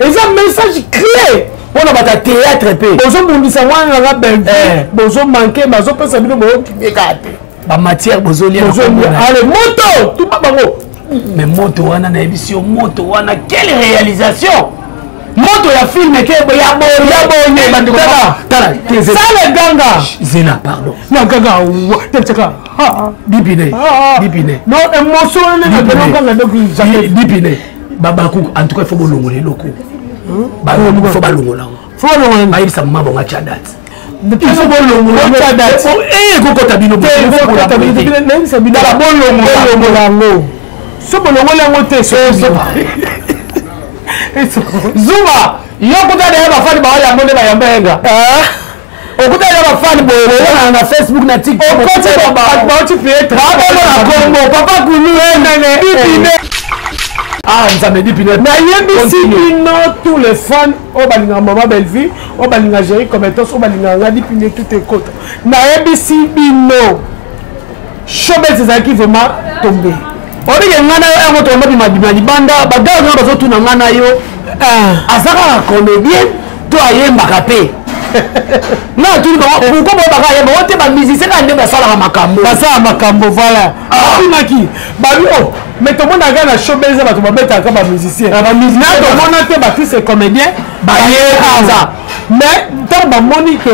Et ça, message clé. On a battu théâtre. Bonjour, mon dit ça, moi, on a belle. Bonjour, manqué, mais on peut savoir la matière, bonjour, allez, moto, tout pas bon. Mais moto, on a une émission, moto, on a quelle réalisation? Moto ya film ke ya bonye bandu tala ça le ganga zena pardon na ganga tchaka dipine non émotion ne ganga donc dipine babaku en tout cas faut bolongole loko faut balongola ba yisa mama nga chadat il faut bolongola chadat eh kokota bino kokota bino même ça bino la bolongola ngo so bolongola ngo te so Zuma, yo kuta de bafani ba ya monde ba yambenga. Okuta de bafani bo na Facebook na TikTok. Okuta ba tu fais travail na Congo. Papa kunu nene dipine. Nzambe dipine. Na yebisi bino tous les fans o balinga Maman Belle-Vie, o balinga Géry Cometos, o balinga nga dipine tout est côté. Na yebisi bino. Showbiz ezaki vraiment tombé. Ori ngana ya moto mbi madimani banda bagazo na bazo tuna ngana yo azaka comédien to ayemba kapé na tu ba pourquoi ba baka yemba wote ba musicien ka ndeba sala makambo voilà inaki babi oh mais tout monde a na showbiz ba to babeta ka ba musicien ba musicien to mona te ba fils comédien ba yeza mais tant ba monique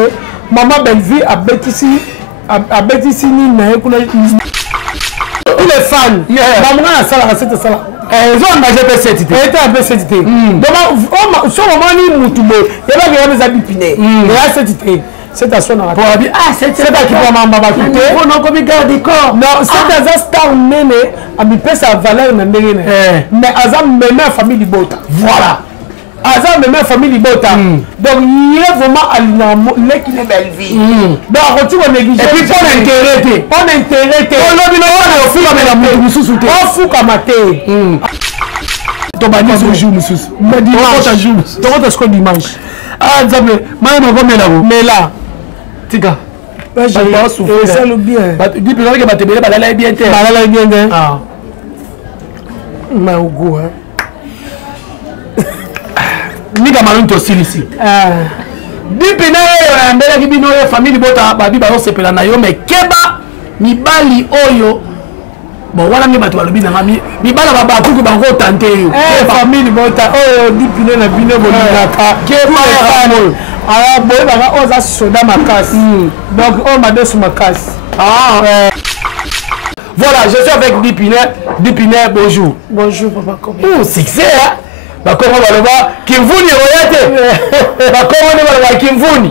Maman Belle-Vie a bêtisi ni na kuna tous les fans bamuna na sala cette sala ils ont engagé P7 était un P7 donc so moment ni mutubo et là il y a des dipine et là c'est à son pour dire c'est qui pour mamba ba couper on a comme garder corps non c'est des star nene a mi pesa valeur na ndenge mais azam même famille libota voilà azam même famille libota donc il est vraiment alinamo l'équipe Belle-Vie donc tu vas négliger et puis on intérêt on lobby on fuka mais la mususu te on fuka maté to bani so jour mususu dimanche jour to ko to dimanche nzambe mana ko mela tika j'ai pas souffert ça le bien dit peut-être que batebele balala bien te mais au goût Nika malun to silisi. Dipine yo mbele kibino yo family bota babi ba sepela na yo me keba mibali oyo bon wana mi batu balobi na ngami mibala baba kuku ba ko tante yo family bota oyo dipine na bino bolaka keba yo ala boy ba oza soda makasi donc on m'a donné makasi voilà je suis avec Dipine bonjour papa comment succès hein. Bakoma baloba kimvuni oyate bakoma ne baloba kimvuni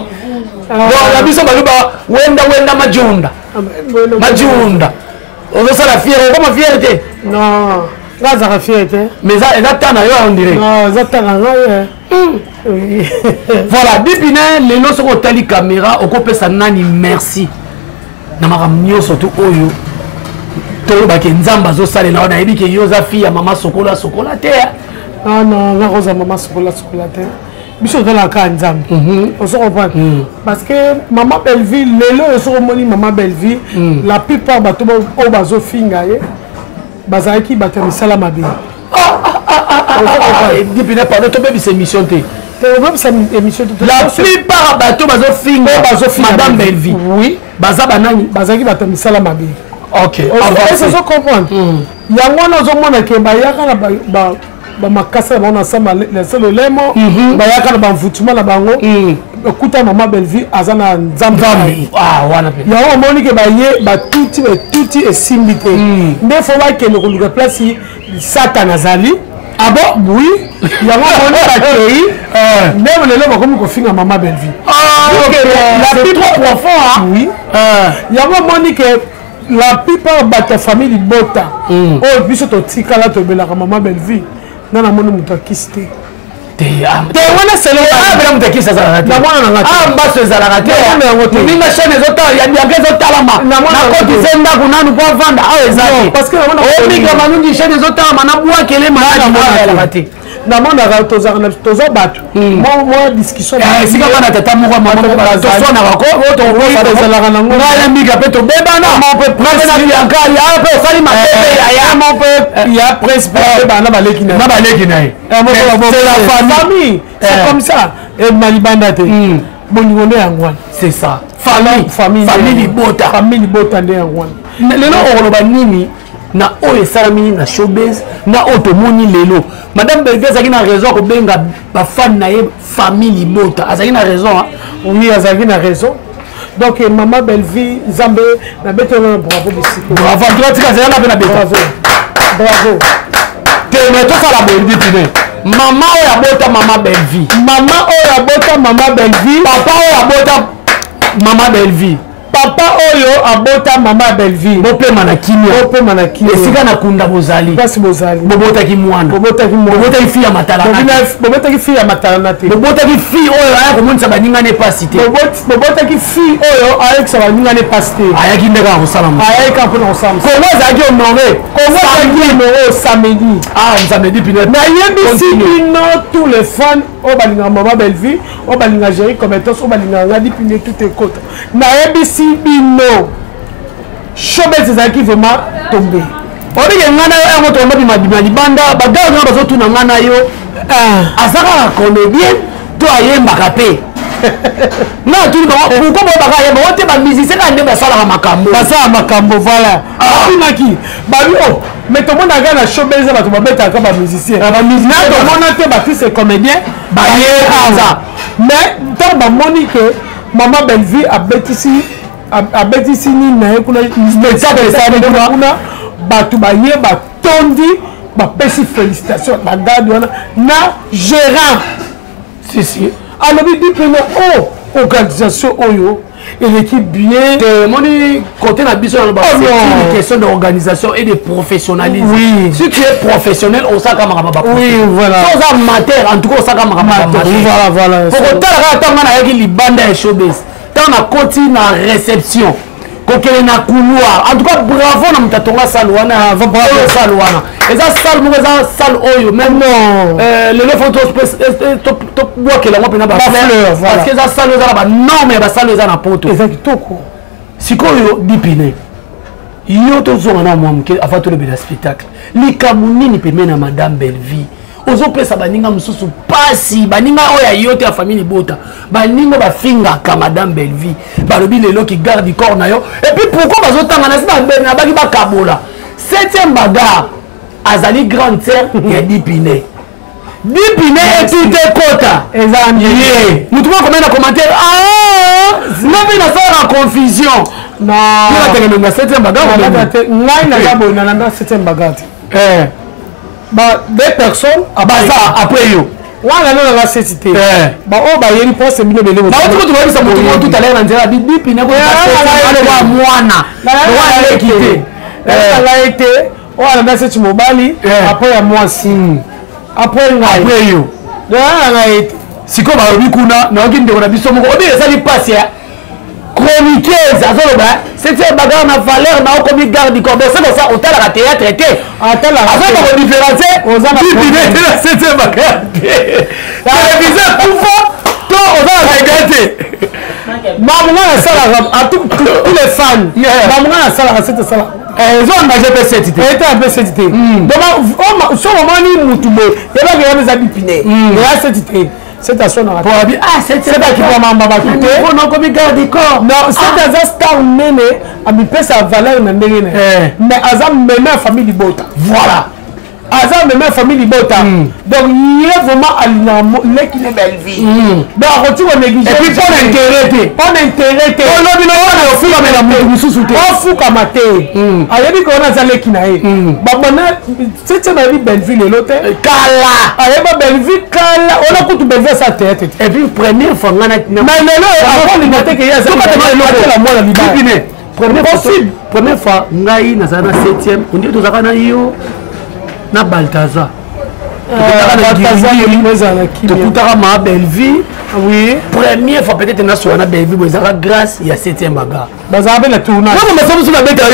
bon biso baloba wenda majunda ozo sala fière comme fierté non là ça fierté mais ça tana yo on dirait non ça tana voilà Dipine les loso ko tali caméra okopesa nani merci na makamnyo surtout oyo to ba ke nzamba zo sala na ona ebike yo za fille mama sokola te ah non, la rose à maman sur la terre. Bicho dans la canne zam. On se comprend. Parce que Maman Belle-Vie, les lois sont moni Maman Belle-Vie. La plupart bateau au bazo fingaye. Bazaki bateau salama bi. Depuis n'a pas de tomber cette émission té. La plupart bateau bazo fingaye. Madame Belle-Vie. Oui. Bazaba nani. Bazaki bateau salama bi. Ok. On se comprend. Yango na zo mona ke bayaka na ba makasa ba na sama le lemo ba yaka ba mvutuma na bango okuta Maman Belle-Vie azana nzambe wana pe ya monique ba ye ba tuti esimbite nde fo ba ke no luka place Satan azali bon oui ya moni ba kei même le lemo comme ko finga Maman Belle-Vie la plupart profond oui ya monique la plupart de ta famille bota oh biso to tikala to belaka Maman Belle-Vie nana moni mutakiste te wana selo abela mutakiste za rate na mwana ngati mbaso za rate ninga chaîne zota ya biaga zota lama na ko tizenda kunanu kwa vanda awe zaki parce que na mwana o migra manungi chaîne zota mana bwa kele mana la rate namonaka toza bato mwa discussion esika bana tata moko tozalaka nango ngai mbika mpe tobebana yankali mpe osali mabebe ya principe bana baleki na ye c'est la famille c'est comme ça malibanda te bolingo nde yango wana c'est ça famille libota nde yango wana lelo okoloba nini na oyo esalami na showbiz na oyo tomoni lelo madame Belvi azalaki na raison kobenga bafani na ye famille libota azalaki na raison oui azalaki na raison donc mama Belvi nzambe na betelo bravo bisiko bravo tika zela na beta bravo te mais tosala boyebi pine mama oyo abota mama Belvi mama Belvi papa oyo abota mama Belvi papa oyo abota mama Belvi bopema na kimia esika na kunda bozali bobotaki mwana bobotaki fille ya matala te bobotaki fille oyo aya komonisa baningane pasi te bobotaki fille oyo ayekisa baningane pasi te ayaki nde kaka kosala ayeka mpona kosala kongo azalaki honore samedi samedi pine nayebisi bino tous les fans oyo balingaka mama Belvi oyo balingaka Géry Cometos oyo balingaka ngadi pine tout ekota nayebisi bino showbiz ezalaki vraiment tombe obike ngai na yo yango tondo bima libanda bagao nyonso bazotuna ngai na yo aza kaka comédien to ayembaka mpe nga tuni bango pourkoi boyebaka ayemba o te bamusicien kaka nde basalaka makambo voilà abinaki babi o mais tomonaka na showbiz bato babetaka bamusicien tomona te batise comédien bayeaza mais ntango bamoni ke mama Belvi abetisi nini na ye kuna bato baye batondi bapesi félicitation bagadi wana na gérant alobi dipena organisation oyo eleki bien moni côté na biso c'est une question d'organisation et de professionnalisme. Oui. Si tu es professionnel on saka makaba. Oui, voilà. Sans amateur en tout cas on saka makaba. Voilà. Pour autant quand on a yaki libanda et showbiz. Quand on a continué na réception. Kokele na couloir. En tout cas bravo na mutatonga salwana, bravo salwana. Et ça salle mo ça salle oyo même le photo top bois que la mo pena ba fleur parce que ça salle za ba non mais ba salle za na poto. Ezakitoko. Sikoyo dipine. Yo to zo na mo mke afato le bela spectacle. Likamuni peme na madame Belvi. Ozopesa baninga mususu pasi baninga oya yote ya famille bota baninga bafinga ka madame Belvi balobi lelo ki garde corps na yo et puis pourquoi bazotanga na sina na baki bakabola 7e bagarre azali grande sœur ya Dipine et tout est kota ezandié mutu ko komena commentaire nabi na faire confusion non la tengene na 7e bagarre ngai na gabo na 7e bagarre deux personnes après yo wana nana la cité o bayeli poste bino bele tout à l'heure nzela bibi ne ko ba mwana wana ekité la été wana na seti mobali après ya mwasi après yo wana été siko ba obi kuna na okinde ko na biso moko obi esali passe ya chroniqueuse azoloba c'était bagarre na valeur na okomi garde corps c'est ça au tala théâtre était atala azoloba ko différencier ozana bibi na c'était bagarre téléviseur kufa to ozana regardé mamunga na sala à tous les fans mamunga na sala c'était ça ils ont engagé P7 était un P7 donc so moni mutubo yeba ke yaba bipine ya cette c'est à son pour dire c'est qui va m'amba quitter on a comme garde corps non c'est des star nene a mi pesa valeur na ndenge mais azam même famille libota voilà azam même famille libota donc il est vraiment alina l'équipe belle vie donc tu vas négliger et puis pour intérêt on lobi no wana ofuka mena mutu mususu te ofuka mate ayebi ko na zaleki na ye babona c'est ma vie Belleville l'autre kala ayeba Belleville kala on a kutu Belleville sa tête et puis première fois ngana mais lelo avant ni mate ke ya ça la moi la libère première fois ngai na sana 7e on dit tozaka na yo na Balthazar tokutaka ma belle vie. Oui. Première fois peut-être na so na belle vie bozaka grâce ya 7e bagarre. Bazaka pe na tournage. Non mais ça vous la bête yo.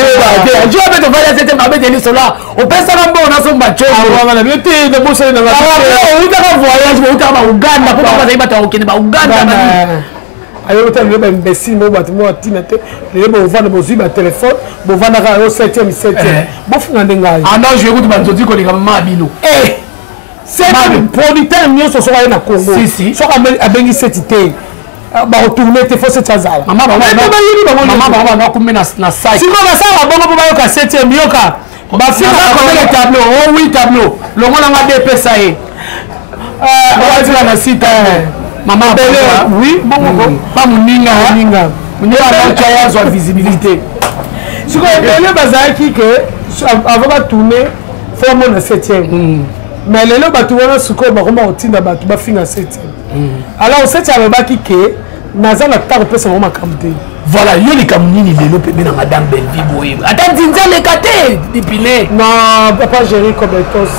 Je vais te faire la 7e bagarre de cela. On peut ça là bon na so bacho. Ah voilà, mais tu de bosse na la. Ah, on t'a voyage, on t'a ba Uganda pour pas ba ta okene ba Uganda. Ayo ta le ba imbécile mo ba mo atinate. Le ba ovana mo ziba téléphone, bo vana ka au 7e 7e. Bo funga ndengai. Ah non, je vais écouter banzoti ko linga mabino. C'est un producteur nyonso so na Congo. Si. So a bengi setité. Ba retourner te faut cette azala. Maman ba kumbe na sac. Si ko ba sala bongo ba yoka 7e yoka. Ba fi na tableau. Oh oui, tableau. Le ngona nga DP ça est. On va dire na site. Maman oui, bon pas muninga. Muninga ba kaya zo visibilité. Si ko le bazaki que avant ba tourner faut mon 7e. Mais les gens qui ont été en train de se faire, ils ont fait 7e. Alors, c'est que naza na taro pesa mama kamte. Voilà, yo li kamuni lelo pebe na madame Belvi. Attends, dinza le kate dipile. Non, papa Jerry Kobetos.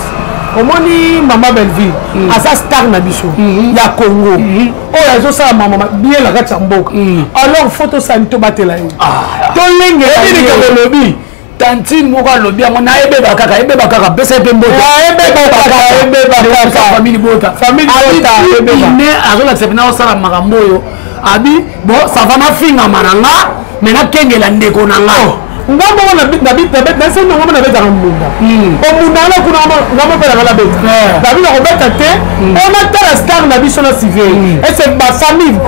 Omoni mama Belvi, asa star na biso ya Congo. Oh ya zo sa mama bien la kati mboka. Alors photo sanito batela yo. To lenge ni ka lobi. Tantine moko lobi amona ebeba kaka pesa pe mbota. Ebeba kaka famille bota. Famille bota ebeba. Ne azola sepena osala makambo yo. Abi bon ça va na finga mananga mais na kengela ndeko nanga. Ngambo na bit na se ngomba na beta munda. O munda na kuna ngomba pela la beta. David na robeta te, on a tala star na biso na civil. Et c'est ma famille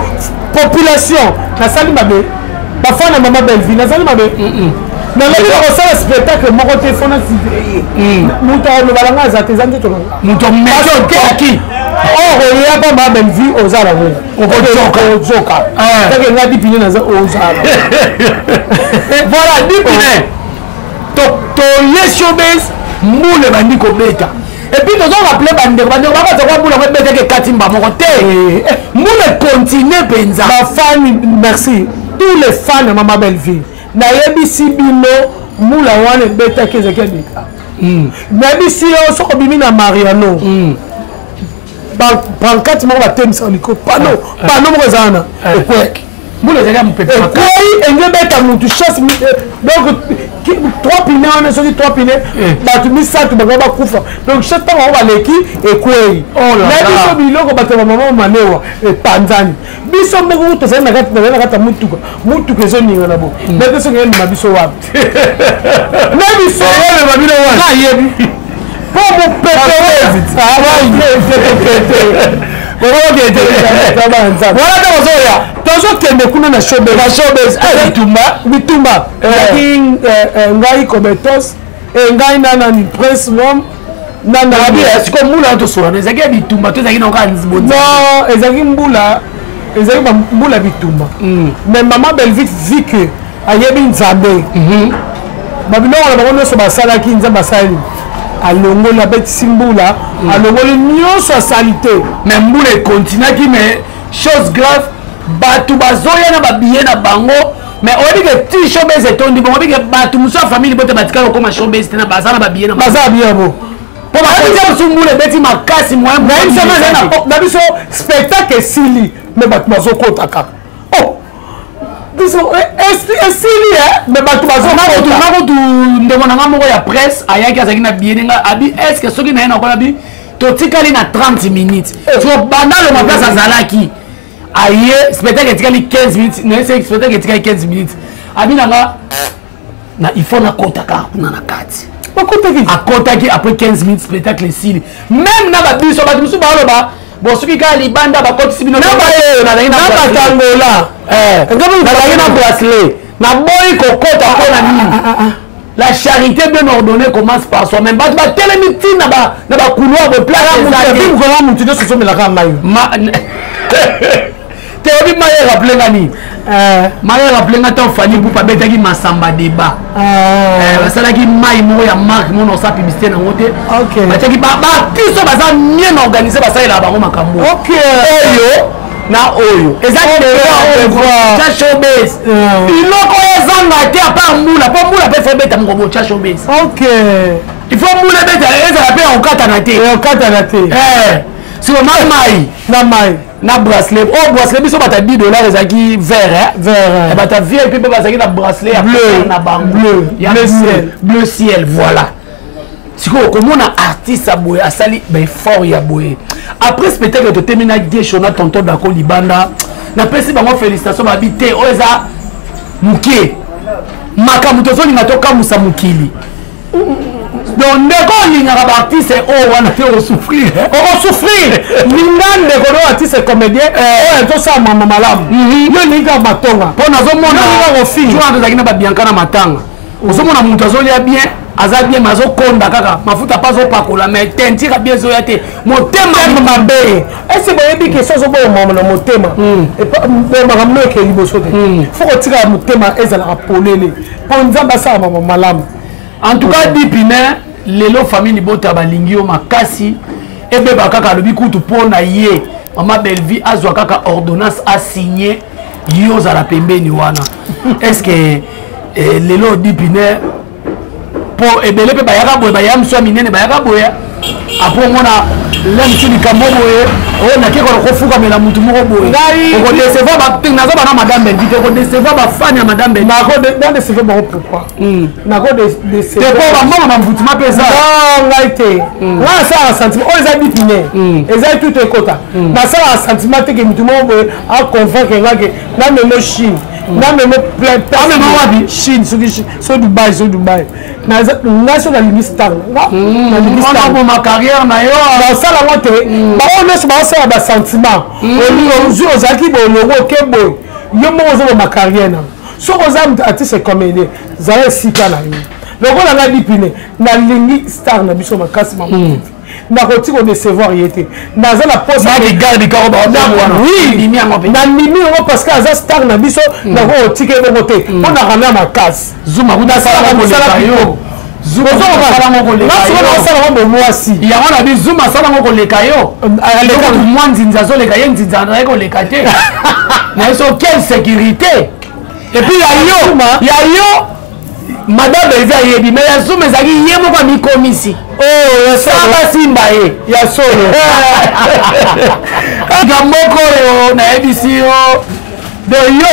population na sali mabe. Ba fana mama Belvi na sali mabe. Na le ko spectacle moko te fona civil. Muto no balanga za te zanto to. Muto meto ki. Oh, il y a pas ma belle vie aux Arabes. Au Zoka. C'est que nous avons dit aux Arabes. Voilà, dit to showbiz, moule bandi ko beta. Et puis nous avons appelé bandi va pas moule ko beta que Katimba mon côté. Moule continue penza. Ma fan, merci. Tous les fans de Maman Belle Vie. Na yebisi bino moule wana beta que zeke beta. Na bisi o so bimi na Mariano. Pancarte mo va temisa liko pano mo zana ekwek mule zali mpepe ekwei engebeta mutu chasse donc 3 pine on est 3 pine batu misatu bagaba kufa donc chaque temps on va leki ekwei na biso biloko bato mama manewa Tanzanie biso moko to zana kata mutuka ezo ninga na bo na biso ngeni mabiso wapi na biso yele mabino wapi na yebi pour mon pétrole. Ah voilà dans Zoya. Toujours qu'il me connaît na showbiz. Na showbiz. Bitumba. Ngai Kobetos. Ngai nana ni Prince Mom. Nana. Est-ce que moula to sora? Ezaki bitumba to ezaki na ka nzibonzi. Non, ezaki mbula. Ezaki mbula bitumba. Mais maman Belvite vit que ayebi nzambe. Babino na bango so basala ki nzamba basali. Alongo la bête Simbula, alongo le mieux sa salité. Mais Mboule continue qui mais chose grave, batu bazoya na babiye na bango, mais on dit que ti showbiz est tondi bon, on dit que batu muso famille bote batika comme showbiz na bazana babiye na baza bien bon. Pour ba dire sur Mboule beti makasi moi, na une semaine na biso spectacle sili, mais batu bazoko taka. Oh. Mais batu bazo ndeko na ngamoko ya presse ayaki azaki na bienenga abi est-ce que soki na na kola bi totikali na 30 minutes so banda le ma place azalaki aye spectacle etikali 15 minutes na spectacle etikali 15 minutes abi nanga na il faut na kotaka kuna na kati akotaki après 15 minutes spectacle sili même na babiso batu musu baloba bon soki ka libanda bakotisi bino na batangola na bracelet na boy kokota kona nini. La charité bien ordonnée commence par soi-même. Bah telle mythe na ba couloir de place ça dit que comment monter ce sont la ramaille. Théorie m'a rappelé ngani. M'a rappelé ngata fani pour pas bête qui masamba débat. Ça là qui mai mo ya marque mon sa publicité na ngote. OK. Ba teki ba tiso baza bien organisé ba ça la bango makambo. OK. Oyo na oyo exactement cha showbiz iloko ezanga te apa mbula po mbula pe fo beta ngo bo cha showbiz. OK. il faut moule beta ezala pe okatana te si on a mai na bracelet oh bracelet biso bata $10 ezaki vert et bata VIP pe bazaki na bracelet ya bleu na bango bleu ciel voilà siko komona artiste aboye asali ben fort ya boye après spectacle to termina geshona tonton dako libanda na pesi bango félicitations babité oza muke makamu tozolinga tokamusa mokili donc ndeko olingaka baartiste oyo wana te osouffrir ninga ndeko no artiste comédien oyo tosala mama malamu yo ningaka matonga mpo nazomona tozalaki na babianka na matanga ozomona moto azolia bien aza bien mais azokonda kaka mafuta mpa azopakola mais tentira bien ezoya te motema mabe ese boyebi question ozoboyoma na motema makambo ekeli liboso te fo kotika motema ezalaka polele mpo nzambe asala mama malamu en tout cas dipine lelo famille bota balingi yo makasi ebeba kaka alobi kutu mpo na ye mama Bellevie azwa kaka ordonnance asigné yo ozala pembeni wana est-ce que lelo dipine po ebele pe bayaka boye baya mswa minene bayaka boye apo mona lemsi likambo boye o na keko kofuka mela mutu moko boye ko décevoir ba nazo bana madame Bellevie ko décevoir ba fan ya madame Bellevie na ko de décevoir ba pourquoi na ko de décevoir te po ba mama na mvutima pesa ngaite wa sa sentiment o eza dipine eza tout ekota na sa sentiment te ke mutu moko boye a convaincre ngake na memo Chine na memo plein wapi Chine so Dubai na so na ministère na ministère pour ma carrière na yo na sala wote ba on se ba sala ba sentiment o jour ozaki bo logo kebo yo mo zo ma carrière na so ozam artiste comédien zala sika na yo logo na nga dipine na lingi star na biso makasi mamu na koti ko décevoir yete na za la poste na garde ka ba oui limi yango na limi yango parce que aza star na biso na ko tike bo te on a ramené makasi zuma kuda sala mo yo zuma sala mo ko le na sala mo mwasi ya wana bi zuma sala mo ko le kayo aleka mwanzi nzazo le kayo nzinza na ko le kate na so quelle sécurité et puis ya yo madame Bellevie yebi mais ya zuma zaki yemo kwa mikomisi oh ya sala simba ya solo gamoko yo na ABC yo de yo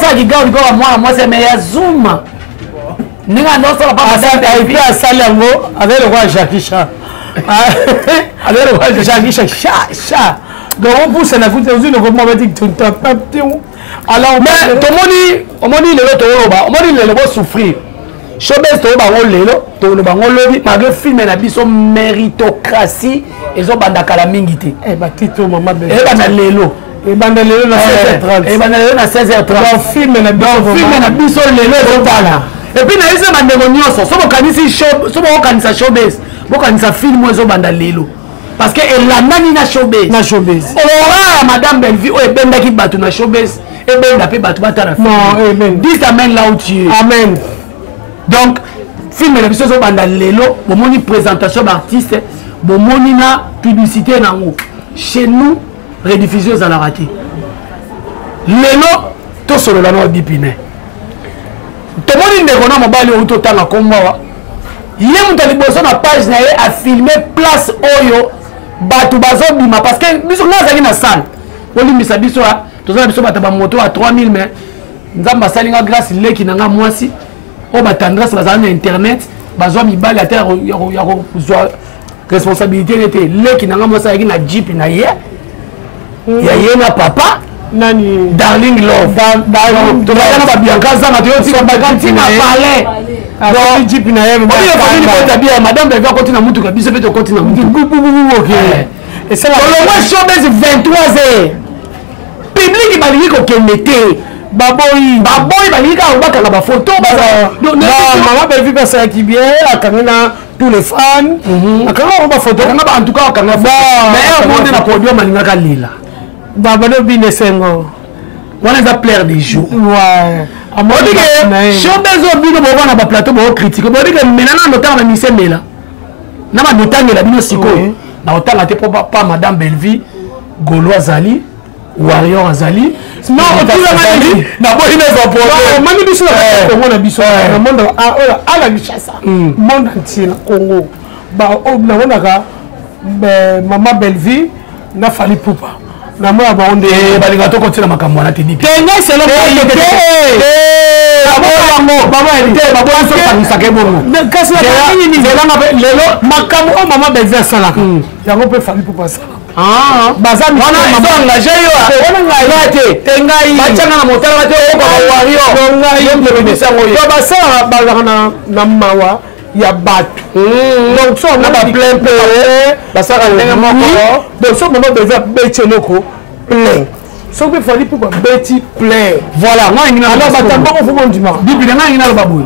sali gao kwa mwana mais ya zuma ninga ndo sala pa madame Bellevie asali yango avec le roi Jackie Chan avec le roi Jackie Chan donc on pousse na kuta uzini ko mo beti tuntapatiu alors mais tomoni lelo toloba omoni lelo bo souffrir showbiz to bango lelo to le bango lobi malgré film na biso méritocratie ezo banda kala mingi te ba tito mama Bellevie banda lelo na 16h30 na 16h30 film na biso lelo ezo bana et puis na isa bandeko nyonso so kanisi show so kanisa showbiz kanisa film ezo banda lelo parce que elandani na showbiz ora madame Bellevie o ebendaki bato na showbiz ebenda pe bato batala film non amen dis amen là où tu es amen. Donc, film et l'émission sont dans l'élo, bomoni présentation d'artistes, bomoni na publicité na haut. Chez nous, rediffusion à la raté. L'élo, tout sur le lano dipine. Tout le monde ne connaît pas le auto tanga comme moi. Hier, nous avons besoin de page à filmer place oyo, batu bazo bima parce que nous sommes dans une salle. On dit ça biso là, tout ça biso bata ba moto à 3000 mais nzamba salinga grâce leki nanga mwasi. On va tendresse sur internet, bazwa mibali ata ya ko responsabilité était le qui n'a pas ça na jeep na ye ya na papa nani darling love to ba na bianca za na to ti ba ganti na palais donc jeep na ye madame Bellevie continue mutu ka biso beto continue mutu OK et c'est la showbiz 23h public balingi ko kemete baboyi balika obaka ba photo non mama Bellevie pesa qui bien akangina tous les fans akanga ba photo akanga en tout cas akanga mais monde na produit malinga kalila baba no bine sengo wana za plaire des jours ouais amodi ke showbiz obino bo wana ba plateau bo critique bo dike menana notanga na misemela na ba notanga la bino sikoyo na otanga te pa madame Bellevie Golo azali Warrior Azali. Non, Azali. Na boy ne va pas. Mani biso na Congo na biso. Na monde à la Kinshasa. Monde entier na Congo. Ba na wona ka Maman Belleville na Fally Poupa. Na moi ba onde balinga to kontina makambo na tedi. Tenga selo ba kasi lelo makambo o Maman Belleville asalaka yango mpe Fally Poupa asalaka baza engagé yo wana ngai te tengai bachanga na motala te o ba wario to basala bazaka na mawa ya bato donc so na ba plein pe basaka ndenge moko donc so Maman Belleville becheloko plein so que Fally Poupa beti plein voilà moi ngina alors batamba ko fumo ndima bibi nga ngina lo baboy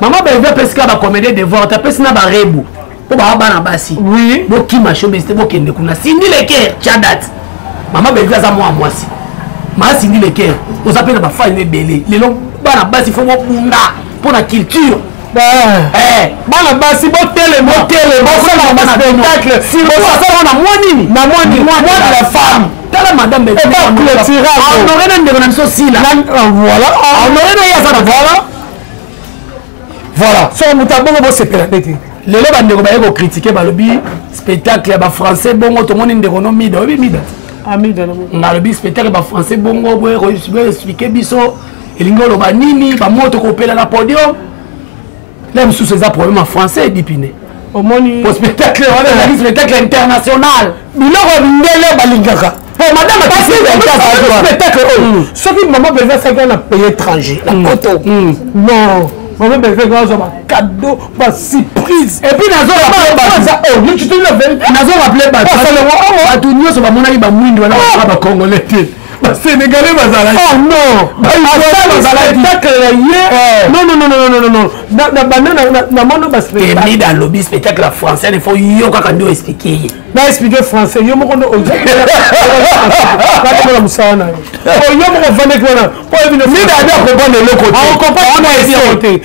Maman Belleville pesika ba comédie devoir ta pesina ba rebu po ba bana basi oui bo kima showbiz te bo kende kuna sindi le cœur chadat Maman Belleville za moi mwasi ma sindi le cœur on s'appelle ba fa ne belé lelo bana basi fo mo bunda pour la culture bana basi bo tele bo sala ba spectacle si bo sala na mwani de la femme tala madame Belleville on aurait même de na so là voilà on aurait na ya ça voilà so mutabongo bo sepela tete lelo bandeko ba yeko critiquer balobi spectacle ya ba français bongo to moni ndeko no mida obi mida amida na lobi spectacle ba français bongo bo expliquer biso elingolo ba nini ba moto ko pela na podium là sous ces problèmes en français dipine au moni pour spectacle on a spectacle international biloko ndele balingaka pour madame spectacle ce qui Maman Belleville ça qu'on a payé étranger la photo non Maman Belleville quand on a cadeau pas surprise et puis nazo rappeler tu te le nazo rappeler ba tout nyo so ba mona ba mwindi wala ba congolais Sénégalais bazala oh non non non et mis dans le lobby spectacle français il faut yo kaka ndo expliquer na expliquer français yo moko ndo ka musana yo moko vane kona po vino mi da bien comprendre le côté on comprend on a essayé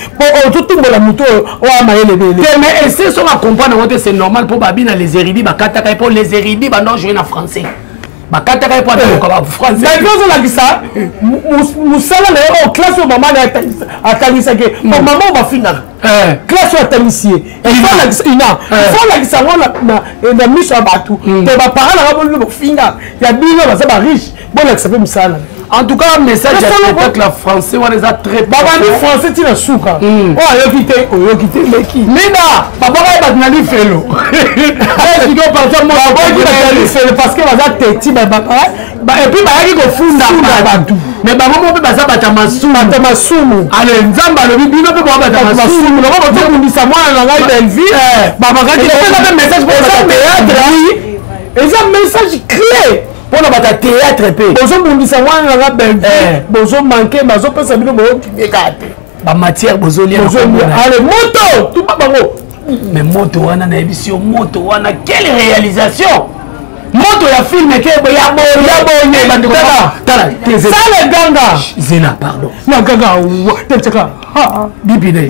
pour tout la moto o mayele bele mais essayer so à comprendre c'est normal pour babina les érudits bakata pour les érudits ba non jouer en français bakataka pour le français mais quand on a dit ça musala na classe au maman atalisa que maman va finir classe atalisier il faut la ça na mission abatu te ba parents na ba bo finga ya bino ba ça ba riche bon la ça peut musala en tout cas message spectacle français on les a très baba ni français tina suka oh yo kité meki mina papa ba nali felo est-ce que partout moi parce que baza teti ba et puis ba yaki ko funda batu mais ba momo pe baza bata masumu ale nzamba lo bino pe ba bata masumu lo ba to kundisa mwana na ngai Belleville baba kati ko message pour le théâtre et ça message clé pour le théâtre pe bozo kundisa mwana na Belleville bozo manquer bazo pesa bino bo kimekate ba matière bozo lia ale moto tout pas bango mais moto wana na émission moto wana quelle réalisation moto ya film ke ya bonye bandiko tala ça le ganga zena pardon na ganga tchaka bipine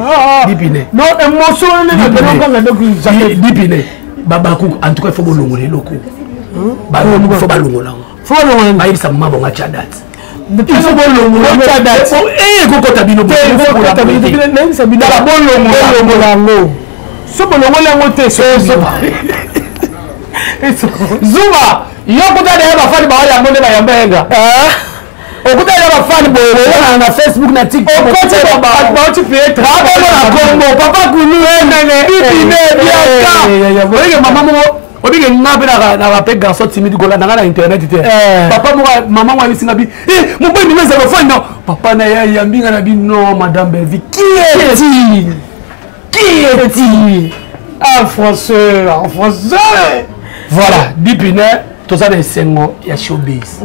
non émotion ne pas ganga donc jamais bipine babaku en tout cas il faut bolongole loko ba faut balongola faut balongola ba yibisa mama bonga chadat il faut bolongole chadat ko tabino ko tabino même ça bina bolongola ngo so bolongola ngo te so Zuma yokuta de bafani ba ya monde ba yambenga okuta de bafani boye na Facebook na TikTok okote ba uti Pietro na Congo papa kunu nene bibine biaka oye mama mo obige ngabe na ba pe garçon timide gola na internet te papa mo mama mo alisinga bi mo boy ni meza bafani no papa na ya yambinga na bi no madame Belleville qui est-il en français voilà dipine tout ça des sengo ya showbiz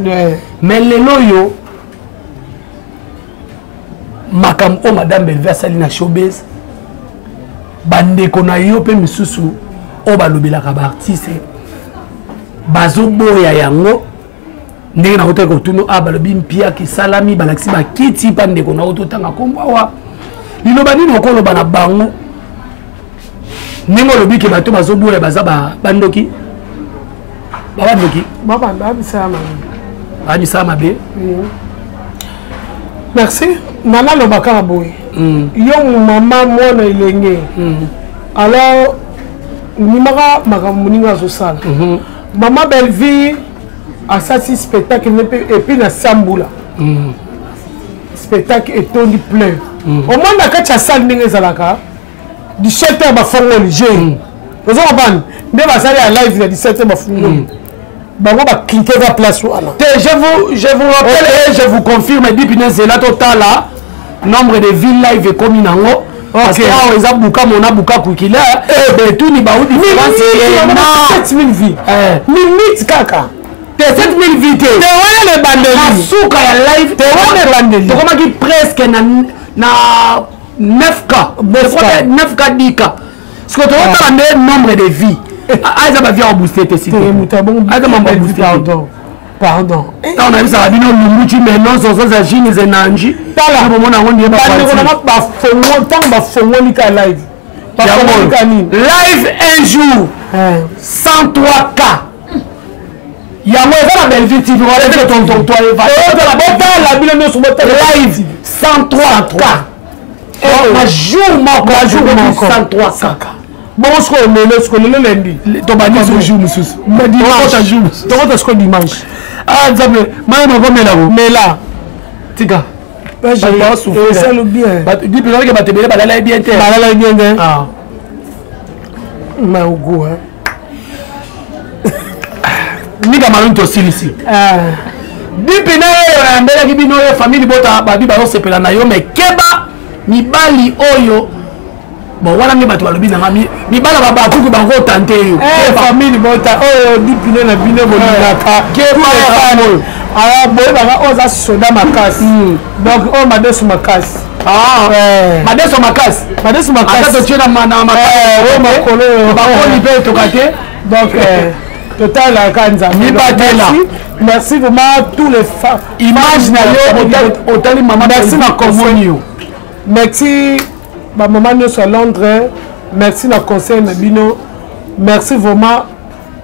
mais lelo yo makam o madame Belleville sali na showbiz bandeko na yo pe misusu o balobelaka ba artiste bazo boya yango ndenge na hoteka tuno balobi mpia ki salami balaksi ba kiti bandeko na ototanga kombo wa liloba nini okoloba na bango ndenge olobi ke bato bazo boya baza bandoki baba ndoki baba ndabisama Anissa Mabé. Merci. Nana Lobaka Aboui. Yon maman moi na ilenge. Alors nimara makamuninga zosala. Maman Belleville a sorti spectacle et puis na Samboula. Spectacle est tondi plein. Au moins na kacha salle ndenge zalaka. 17h ba fongoli j'ai. Vous avez ne va saller à live à 17h ba fongoli. Bango ba cliquer la place voilà. Je vous rappelle et je vous confirme depuis c'est la totale là. Nombre de villes live et comme nango. Parce que là on a buka mona buka kukila et ben tout ni ba ou différence 7000 vies. Limite kaka. 7000 vies. Te wana le bandeli. Suka ya live te wana le bandeli. To koma ki presque na 9K. 9K 10K. Ce que tu as le nombre de vies. Aïe va bien booster tes sites. Pardon. Quand on a vu ça, on a vu mais non, sans ça, j'ai des énergies. Pas là, on a vu live un jour, 103K. Il y a moins de belle vie, tu vois, avec ton toit. Live 103K. Un jour, 103K. Bon, ce qu'on est le lundi. Ton bani sur jour, monsieur. Dimanche. Dimanche. Ah, Zambé, madame, on va mais là. Tika. J'ai pas souffert. C'est le bien. Dis plus que tu vas te bien. Ah. Mais au goût, hein. Nika malon to silisi. Dis plus que mbele ki bino famille bota babi ba sepela na yo mais keba mibali oyo. Bon, voilà, mais tu vas le bien, mais bala baba tout bango tenter yo. Famille bota oh dipine na bino bolaka. Alors boy baba oza soda makasi. Donc oh madeso makasi. Ah madeso makasi. Madeso makasi. Ata tu na makasi. Oh makolo ba ko lipe to kate. Donc total la kanza. Merci vraiment tous les femmes. Image na yo hôtel maman merci na communion. Merci ma maman nous à Londres. Merci na conseil na bino. Merci vraiment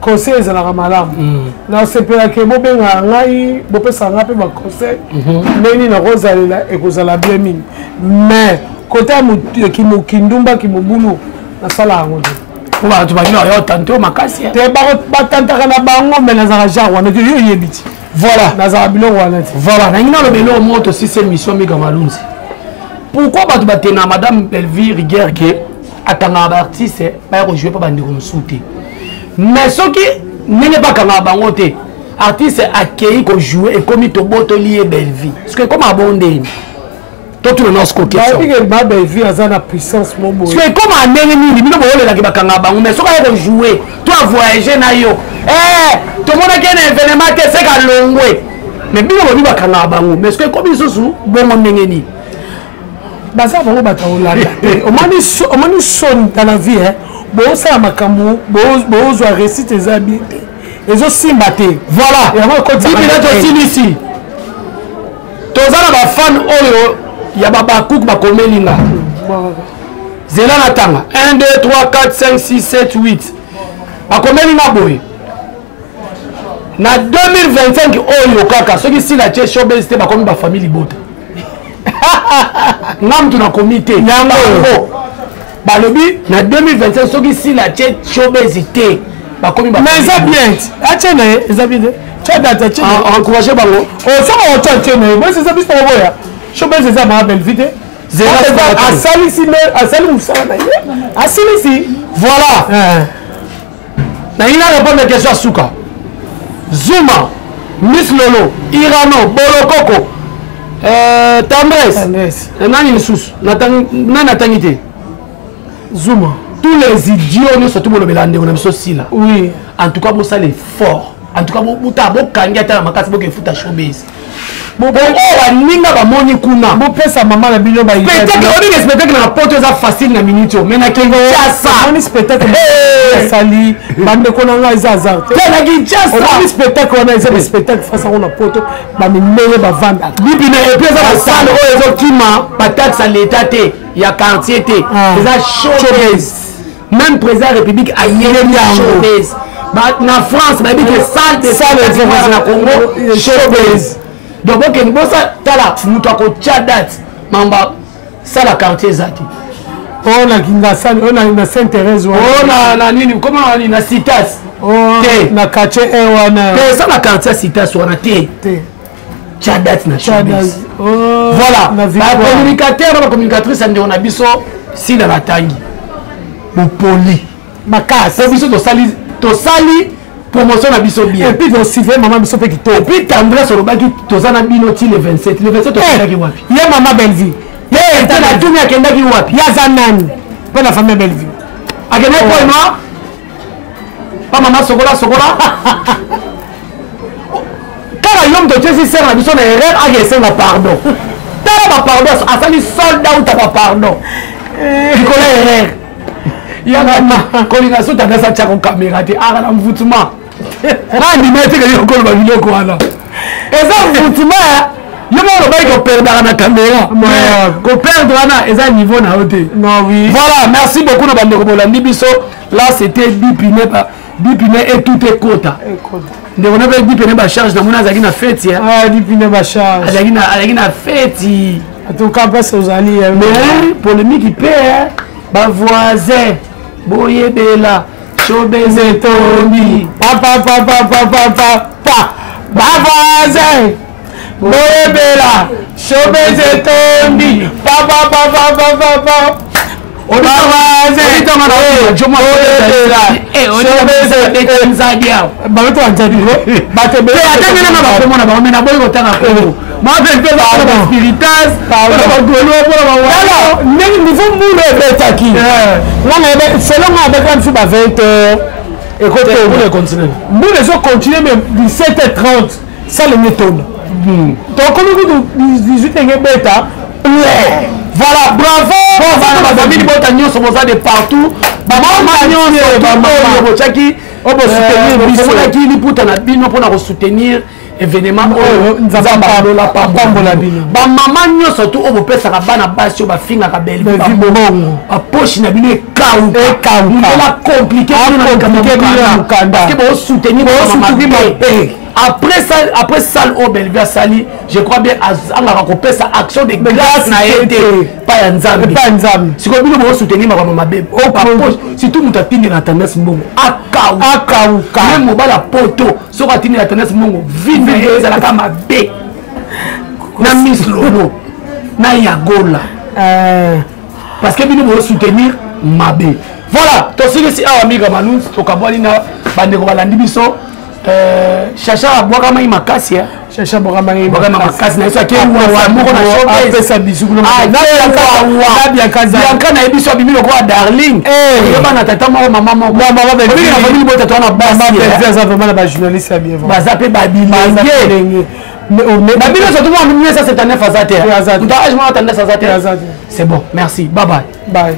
conseil za la malamu. Na sepela ke bo benga ngai bo pesa ngape ba conseil. Neni na rosalela e kozala bien mine. Mais côté ki mokindumba ki mobulu na sala ngo. Oba tu ba dino yo tanto makasi. Te ba tantaka na bango mais na za ja wana yo yebiti. Voilà, na za bilo wana. Voilà, na ngina lo belo moto si c'est mission mega malunzi. Pourquoi tu vas tenir Madame Belleville Rigueur qui est un artiste pas jouer pas bandi comme souté. Mais ce qui n'est pas comme un artiste accueilli qu'on joue et comme il te botte lié Belleville. Parce que comme abondé. Toi tu le lances coquille. Madame Belleville a une puissance mon beau. Parce que comme un ennemi, il ne peut pas faire mais ce qu'on jouer, toi voyager na yo. Tout le monde a un événement qui c'est qu'à long way. Mais bien on va faire mais ce que comme ils sont bon on n'engeni. Baza bango bataolanda omani son dans la vie hein bo ça makambo bo zo récite les habités ezo simba te voilà et avant quand tu es ici tozana ba fan oyo ya baba cook ba komelinga zela na tanga 1 2 3 4 5 6 7 8 ba komelinga boy na 2025 oyo kaka ceux qui si la tche showbiz te ba komi ba famille bota ngam tu na comité yango balobi na 2025 soki si la tête showbiz té ba komi ba mais ça bien atene ça bien tu date tu encourager bango oh ça on tente mais c'est ça bis pour boya showbiz ça ma belle vite zéro à salisi mais à salisi à salisi voilà na ina répondre à question suka Zuma Miss Lolo Irano Bolokoko Tendresse. Nani Moussous. Nani Atangité. Zuma. Tous les idiots, nous sommes le Bélande, on a mis là. Oui. En tout cas, vous ça fort. En tout cas, vous avez un candidat à ma casse, vous avez un showbiz. Bon, ninga ba moni kuna. Bon, pesa maman la bino ba. Peut-être que le spectacle na porte ça facile na minute, mais na kengo ça. Moni spectacle. Sali, bande konanga izazar. Na kinchasa. Moni spectacle on a des spectacles face à on a porte ba minele ba vanda. Bibina et puis ça ba salle o ezokima, ba taxe à l'état té, ya quartier té. Ça showbiz. Même président République a yéli showbiz. na France bayebi ke salle de na Congo showbiz donc bokende bosa tala moto akotya date mamba sala quartier eza te oyo na kingasani oyo na Sainte Thérèse oyo na nini koma na Citas te na quartier wana te sala quartier Citas wana te tya date na showbiz voilà bacommunicateur na bacommunicatrice andeko na biso sila batangi bopoli makasi po biso tosali promotion na biso bien et puis tosive mama biso mpe kitoko et puis tendresse olobaki toza na bino ti le 27 tokendaki wapi ye mama Belleville ye te na tuni akendaki wapi ye aza nani mpe na famille Belleville akendaki po noir pa mama sokola kaka yo moto tiesi ser na biso na erreur ake esenga pardon tala bapardon asali solda uta bapardon likolo erreur yanga kolinga so tendresse atiako caméra te aka na mvutuma andima etekeli okoloba biloko wana eza mvutuma yo mo olobaki koperdaka na caméra koperdre wana eza niveau na yo te voilà merci beaucoup na bandeko bolandi biso là c'était bipine et tout ekota ndeko na mpe bipine bacharge namoni azalaki na feti bipine bacharge azalaki na feti en tout cas mpasi ozali mais polémique mpe bavoisin boyebela showbiz etombi bavoisin boyebela showbiz etombi niveau mbula ebetaki selon abeka biso ba 20h mbula ezocontinue mais 17h30 salenge tona tokomi kutu 18 enge ebeta voilà bravo bafamili bota nyonso boza de partout bamama nyonso botiaki obosolaki liputa na bino mpona kosoutenir événement oyo nzambalola pambola bino bamama nyonso tu oyo bopesaka bana basi oyo bafingaka belibongo baposhi na bino ekaukela compliqué parce que bosoutenir après salle au Belleville asali je crois bien angaka kopesa action de grâce na ete pa ya nzambe sikoyo bino bosoutenir makambo mabe surtout moto atindi na tendance mbongo akauka me mobala poto soki atindi na tendance mbongo vide ezalaka mabe na miss lono na yagola parce que bino bosoutenir mabe voilà tosilisi awa mika manu tokabwani na bandeko balandi biso chacha abwaka mai makasi chacha abwaka mai makasi na yeso akewa moko na showbiz apesa bisu kuna bianca na yebiso abimi lokola darling yoba na tata moko mama moko obiki na famille boyo tata wana basi aza vraiment na bajournaliste ya bien baza mpe babilenge babino surtout moi 1979 aza te nta age moi 39 aza te c'est bon merci bye bye